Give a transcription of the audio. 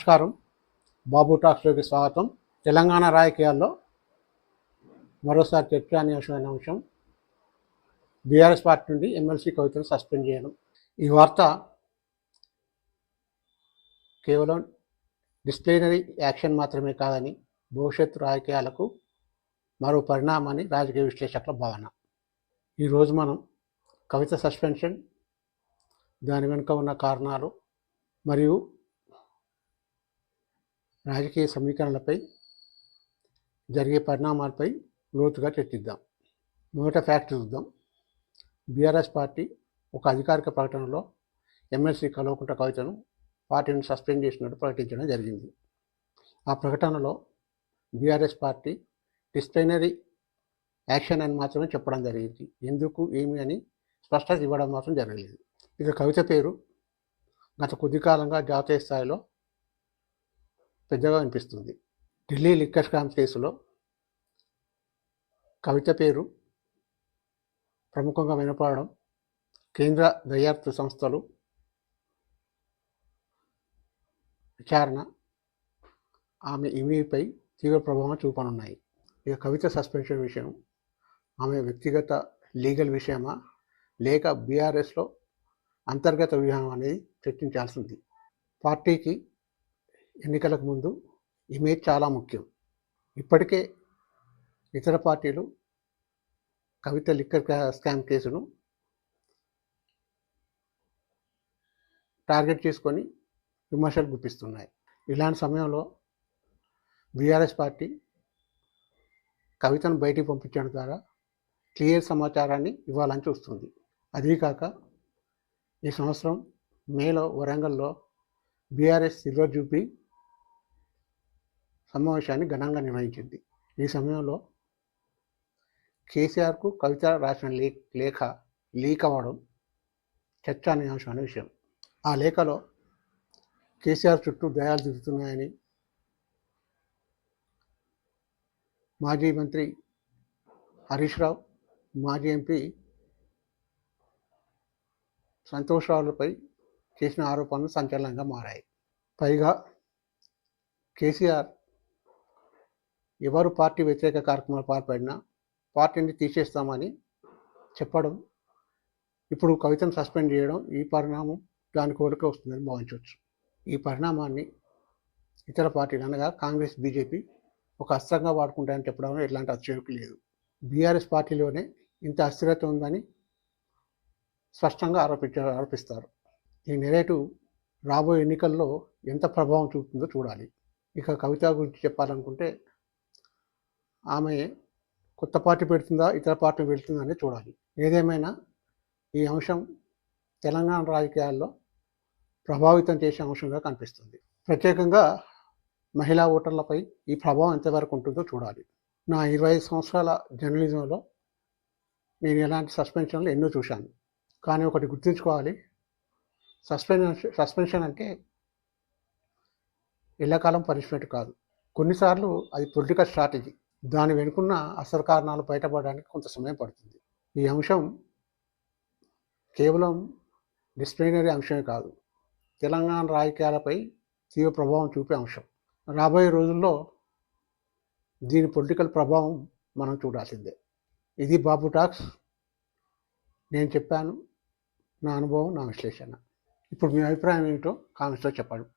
నమస్కారం. బాబు టాక్స్లోకి స్వాగతం. తెలంగాణ రాజకీయాల్లో మరోసారి చర్చనీయాంశమైన అంశం బీఆర్ఎస్ పార్టీ నుండి ఎమ్మెల్సీ కవితను సస్పెండ్ చేయడం. ఈ వార్త కేవలం డిస్ప్లేనరీ యాక్షన్ మాత్రమే కాదని భవిష్యత్తు రాజకీయాలకు మరో పరిణామాన్ని రాజకీయ విశ్లేషకుల భావన. ఈరోజు మనం కవిత సస్పెన్షన్, దాని వెనుక ఉన్న కారణాలు మరియు రాజకీయ సమీకరణలపై జరిగే పరిణామాలపై లోతుగా చర్చిద్దాం. మొదట ఫ్యాక్ట్ చూద్దాం. బీఆర్ఎస్ పార్టీ ఒక అధికారిక ప్రకటనలో ఎమ్మెల్సీ కల్వకుంట్ల కవితను పార్టీని సస్పెండ్ చేసినట్టు ప్రకటించడం జరిగింది. ఆ ప్రకటనలో బీఆర్ఎస్ పార్టీ డిస్ప్లినరీ యాక్షన్ అని మాత్రమే చెప్పడం జరిగింది. ఎందుకు ఏమి అని స్పష్టత ఇవ్వడం మాత్రం జరగలేదు. ఇక కవిత పేరు గత కొద్ది కాలంగా జాతీయ స్థాయిలో పెద్దగా అనిపిస్తుంది. ఢిల్లీ లిక్కర్ స్కామ్ కేసులో కవిత పేరు ప్రముఖంగా వినపడడం, కేంద్ర దర్యాప్తు సంస్థలు విచారణ ఆమె ఇమేజ్పై తీవ్ర ప్రభావం చూపనున్నాయి. ఇక కవిత సస్పెన్షన్ విషయం ఆమె వ్యక్తిగత లీగల్ విషయమా లేక బీఆర్ఎస్లో అంతర్గత వ్యూహం అనేది చర్చించాల్సింది. పార్టీకి ఎన్నికలకు ముందు ఇమేజ్ చాలా ముఖ్యం. ఇప్పటికే ఇతర పార్టీలు కవిత లిక్కర్ స్కామ్ కేసును టార్గెట్ చేసుకొని విమర్శలు గుప్పిస్తున్నాయి. ఇలాంటి సమయంలో బీఆర్ఎస్ పార్టీ కవితను బయటికి పంపించడం ద్వారా క్లియర్ సమాచారాన్ని ఇవ్వాలని చూస్తుంది. అదీకాక ఈ సంవత్సరం మేలో వరంగల్లో బీఆర్ఎస్ సిల్వర్ జూబ్లీ సమావేశాన్ని ఘనంగా నిర్వహించింది. ఈ సమయంలో కేసీఆర్కు కవిత రాసిన లేఖ లీక్ అవ్వడం చర్చనీయాంశమైన విషయం. ఆ లేఖలో కేసీఆర్ చుట్టూ దయాలు తిరుగుతున్నాయని, మాజీ మంత్రి హరీష్ రావు, మాజీ ఎంపీ సంతోష్ రావులపై చేసిన ఆరోపణలు సంచలనంగా మారాయి. పైగా కేసీఆర్ ఎవరు పార్టీ వ్యతిరేక కార్యక్రమాలు పాల్పడినా పార్టీని తీసేస్తామని చెప్పడం, ఇప్పుడు కవితను సస్పెండ్ చేయడం, ఈ పరిణామం దాని కోరిక వస్తుందని భావించవచ్చు. ఈ పరిణామాన్ని ఇతర పార్టీలు అనగా కాంగ్రెస్, బీజేపీ ఒక అస్త్రంగా వాడుకుంటాయని చెప్పడంలో ఎలాంటి అతిశయోక్తి లేదు. బీఆర్ఎస్ పార్టీలోనే ఇంత అస్థిరత ఉందని స్పష్టంగా ఆరోపిస్తారు. ఈ నెరేటివ్ రాబోయే ఎన్నికల్లో ఎంత ప్రభావం చూపుతుందో చూడాలి. ఇక కవిత గురించి చెప్పాలనుకుంటే ఆమె కొత్త పార్టీ పెడుతుందా, ఇతర పార్టీ పెడుతుందా అనేది చూడాలి. ఏదేమైనా ఈ అంశం తెలంగాణ రాజకీయాల్లో ప్రభావితం చేసే అంశంగా కనిపిస్తుంది. ప్రత్యేకంగా మహిళా ఓటర్లపై ఈ ప్రభావం ఎంతవరకు ఉంటుందో చూడాలి. నా 25 సంవత్సరాల జర్నలిజంలో నేను ఎలాంటి సస్పెన్షన్లు ఎన్నో చూశాను. కానీ ఒకటి గుర్తుంచుకోవాలి, సస్పెన్షన్ అంటే ఎల్లకాలం పనిష్మెంట్ కాదు. కొన్నిసార్లు అది పొలిటికల్ స్ట్రాటజీ. దాని వెనుకున్న అసలు కారణాలు బయటపడడానికి కొంత సమయం పడుతుంది. ఈ అంశం కేవలం డిస్ప్లినరీ అంశమే కాదు, తెలంగాణ రాజకీయాలపై తీవ్ర ప్రభావం చూపే అంశం. రాబోయే రోజుల్లో దీని పొలిటికల్ ప్రభావం మనం చూడాల్సిందే. ఇది బాబు టాక్స్. నేను చెప్పాను, నా అనుభవం, నా విశ్లేషణ. ఇప్పుడు మీ అభిప్రాయం ఏమిటో కామెంట్స్లో చెప్పండి.